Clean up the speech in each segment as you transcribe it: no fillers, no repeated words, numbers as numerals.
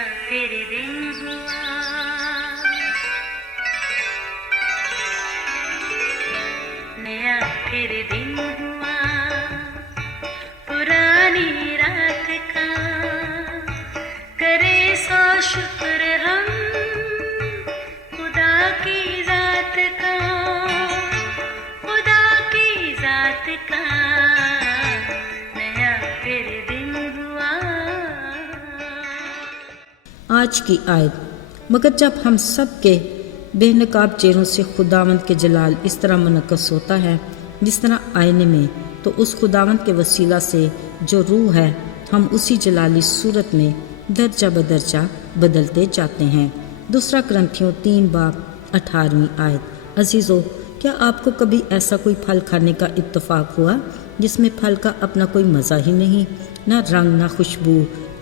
फिर दिन हुआ, नया फिर दिन हुआ, पुरानी रात का करे सो शुक्र हम खुदा की जात का, खुदा की जात का नया फिर दिन हुआ। आज की आयत, मगर जब हम सब के बेनकाब चेहरों से खुदावंद के जलाल इस तरह मुनक्कस होता है जिस तरह आईने में, तो उस खुदावंद के वसीला से जो रूह है हम उसी जलाली सूरत में दर्जा बदर्जा बदलते जाते हैं। दूसरा ग्रंथियों 3:18 आयत। अजीज़ों, क्या आपको कभी ऐसा कोई फल खाने का इत्तेफाक हुआ जिसमें फल का अपना कोई मज़ा ही नहीं, ना रंग ना खुशबू,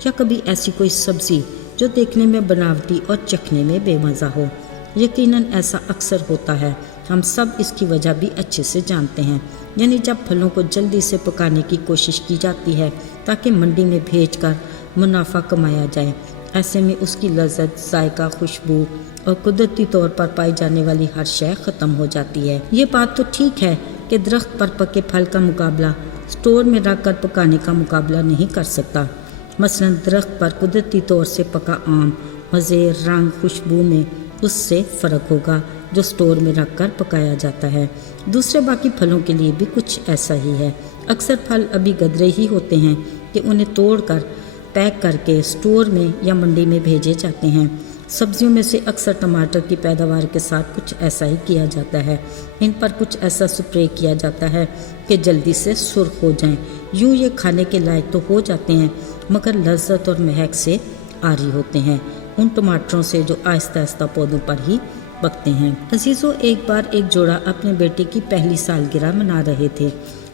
या कभी ऐसी कोई सब्ज़ी जो देखने में बनावटी और चखने में बेमज़ा हो? यकीनन ऐसा अक्सर होता है। हम सब इसकी वजह भी अच्छे से जानते हैं। यानी जब फलों को जल्दी से पकाने की कोशिश की जाती है ताकि मंडी में भेजकर मुनाफा कमाया जाए, ऐसे में उसकी लज़्ज़त, जायका, खुशबू और कुदरती तौर पर पाई जाने वाली हर शय ख़त्म हो जाती है। ये बात तो ठीक है कि दरख्त पर पके फल का मुकाबला स्टोर में रख कर पकाने का मुकाबला नहीं कर सकता। मसलन दरख्त पर कुदरती तौर से पका आम मज़े, रंग, खुशबू में उससे फ़र्क होगा जो स्टोर में रख कर पकाया जाता है। दूसरे बाकी फलों के लिए भी कुछ ऐसा ही है। अक्सर फल अभी गदरे ही होते हैं कि उन्हें तोड़कर पैक करके स्टोर में या मंडी में भेजे जाते हैं। सब्जियों में से अक्सर टमाटर की पैदावार के साथ कुछ ऐसा ही किया जाता है। इन पर कुछ ऐसा स्प्रे किया जाता है कि जल्दी से सुर्ख हो जाएं। यूँ ये खाने के लायक तो हो जाते हैं मगर लज्जत और महक से आरी होते हैं उन टमाटरों से जो आहिस्ता आहिस्ता पौधों पर ही पकते हैं। अजीज़ों, एक बार एक जोड़ा अपने बेटे की पहली सालगिरह मना रहे थे।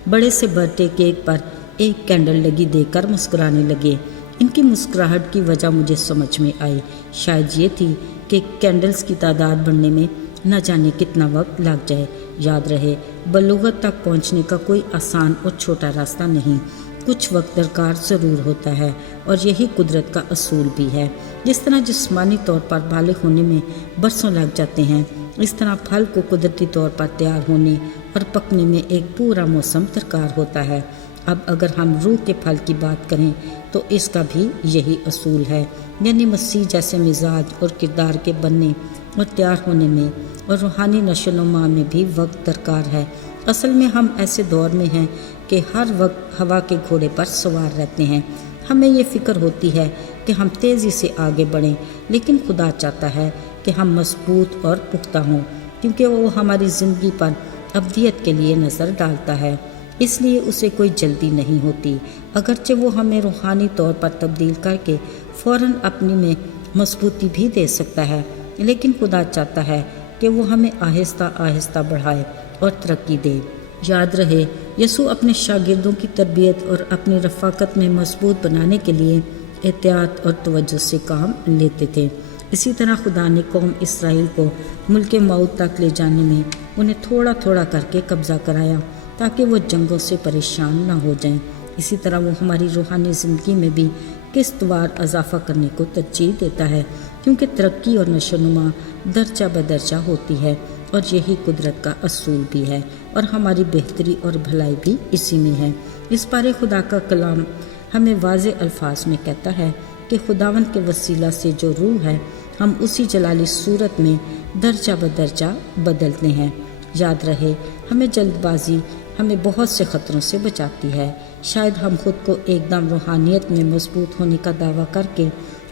बड़े से बर्थडे केक पर एक कैंडल लगी देखकर मुस्कुराने लगे। इनकी मुस्कुराहट की वजह मुझे समझ में आई। शायद ये थी कि कैंडल्स की तादाद बढ़ने में न जाने कितना वक्त लग जाए। याद रहे, बलूगत तक पहुंचने का कोई आसान और छोटा रास्ता नहीं। कुछ वक्त दरकार ज़रूर होता है और यही कुदरत का असूल भी है। जिस तरह जिस्मानी तौर पर बालिग होने में बरसों लग जाते हैं, इस तरह फल को कुदरती तौर पर तैयार होने और पकने में एक पूरा मौसम दरकार होता है। अब अगर हम रूह के फल की बात करें तो इसका भी यही असूल है। यानी मसीह जैसे मिजाज और किरदार के बनने और तैयार होने में और रूहानी नशोनुमा में भी वक्त दरकार है। असल में हम ऐसे दौर में हैं कि हर वक्त हवा के घोड़े पर सवार रहते हैं। हमें ये फ़िक्र होती है कि हम तेज़ी से आगे बढ़ें, लेकिन खुदा चाहता है कि हम मजबूत और पुख्ता हों, क्योंकि वो हमारी ज़िंदगी पर अब्दियत के लिए नज़र डालता है। इसलिए उसे कोई जल्दी नहीं होती। अगरचे वो हमें रूहानी तौर पर तब्दील करके फ़ौरन अपनी में मजबूती भी दे सकता है, लेकिन खुदा चाहता है कि वो हमें आहिस्ता आहिस्ता बढ़ाए और तरक्की दे। याद रहे, यसू अपने शागिर्दों की तरबियत और अपनी रफ़ाकत में मजबूत बनाने के लिए एहतियात और तवज्जो से काम लेते थे। इसी तरह खुदा ने कौम इसराइल को मुल्क मौत तक ले जाने में उन्हें थोड़ा थोड़ा करके कब्ज़ा कराया ताकि वो जंगों से परेशान ना हो जाएं। इसी तरह वो हमारी रूहानी ज़िंदगी में भी किस्तवार इजाफ़ा करने को तरजीह देता है, क्योंकि तरक्की और नशोनुमा दर्जा बदर्जा होती है और यही कुदरत का असूल भी है और हमारी बेहतरी और भलाई भी इसी में है। इस बारे खुदा का कलाम हमें वाज़े अल्फाज में कहता है कि खुदावंद के वसीला से जो रूह है हम उसी जलाली सूरत में दर्जा बदर्जा बदलते हैं। याद रहे, हमें जल्दबाजी हमें बहुत से ख़तरों से बचाती है। शायद हम खुद को एकदम रूहानियत में मजबूत होने का दावा करके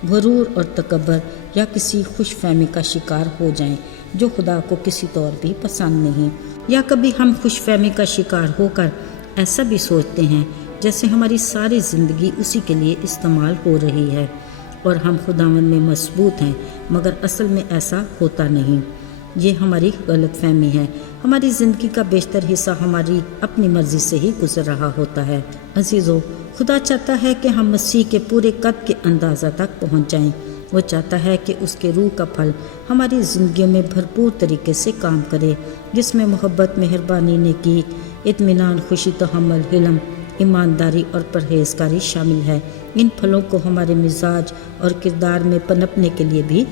गुरूर और तकब्बर या किसी खुश फहमी का शिकार हो जाएं, जो खुदा को किसी तौर भी पसंद नहीं। या कभी हम खुश फहमी का शिकार होकर ऐसा भी सोचते हैं जैसे हमारी सारी ज़िंदगी उसी के लिए इस्तेमाल हो रही है और हम खुदावंद में मजबूत हैं, मगर असल में ऐसा होता नहीं। ये हमारी गलत फहमी है। हमारी ज़िंदगी का बेशतर हिस्सा हमारी अपनी मर्ज़ी से ही गुजर रहा होता है। अजीज़ों, खुदा चाहता है कि हम मसीह के पूरे कद के अंदाज़ा तक पहुँच जाएं। वो चाहता है कि उसके रूह का फल हमारी ज़िंदगी में भरपूर तरीके से काम करे, जिसमें मोहब्बत, मेहरबानी, नेकी, इत्मीनान, खुशी, तहम्मुल, हिल्म, ईमानदारी और परहेज़गारी शामिल है। ان پھلوں کو ہمارے مزاج اور کردار میں پنپنے کے لیے بھی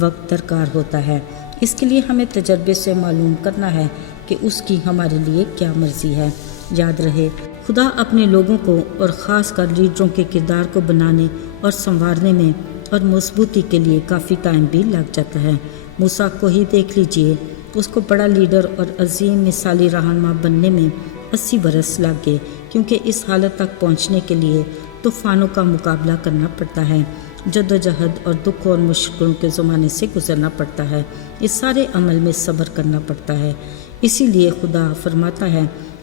وقت درکار ہوتا ہے۔ اس کے لیے ہمیں تجربے سے معلوم کرنا ہے کہ اس کی ہمارے لیے کیا مرضی ہے۔ یاد رہے، خدا اپنے لوگوں کو اور خاص کر لیڈروں کے کردار کو بنانے اور سنوارنے میں اور مضبوطی کے لیے کافی ٹائم بھی لگ جاتا ہے۔ موسیٰ کو ہی دیکھ لیجئے، اس کو بڑا لیڈر اور عظیم مثالی رہنما بننے میں 80 برس لگ گئے، کیونکہ اس حالت تک پہنچنے کے لیے طوفانوں کا مقابلہ کرنا پڑتا ہے، جدوجہد اور دکھ اور مشکلوں کے زمانے سے گزرنا پڑتا ہے، اس سارے عمل میں صبر کرنا پڑتا ہے۔ اسی لیے خدا فرماتا ہے،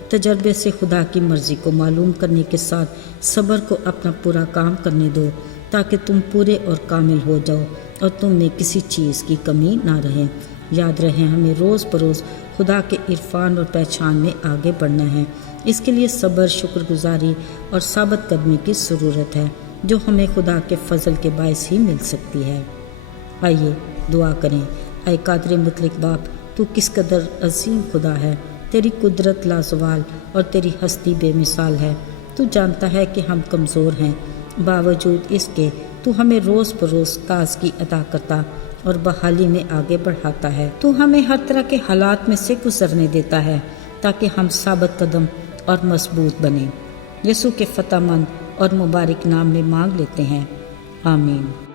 تجربے سے خدا کی مرضی کو معلوم کرنے کے ساتھ صبر کو اپنا پورا کام کرنے دو، تاکہ تم پورے اور کامل ہو جاؤ اور تم میں کسی چیز کی کمی نہ رہے۔ یاد رہے، ہمیں روز بروز خدا کے عرفان اور پہچان میں آگے بڑھنا ہے۔ اس کے لیے صبر، شکر گزاری اور ثابت قدمی کی ضرورت ہے، جو ہمیں خدا کے فضل کے باعث ہی مل سکتی ہے۔ آئیے دعا کریں۔ اے قادر مطلق باپ، تو کس قدر عظیم خدا ہے، تیری قدرت لازوال اور تیری ہستی بے مثال ہے۔ تو جانتا ہے کہ ہم کمزور ہیں، باوجود اس کے تو ہمیں روز بروز تازگی عطا کرتا اور بحالی میں آگے بڑھاتا ہے۔ تو ہمیں ہر طرح کے حالات میں سے گزرنے دیتا ہے تاکہ ہم ثابت قدم اور مضبوط بنیں۔ یسوع کے فتح مند اور مبارک نام میں مانگ لیتے ہیں، آمین۔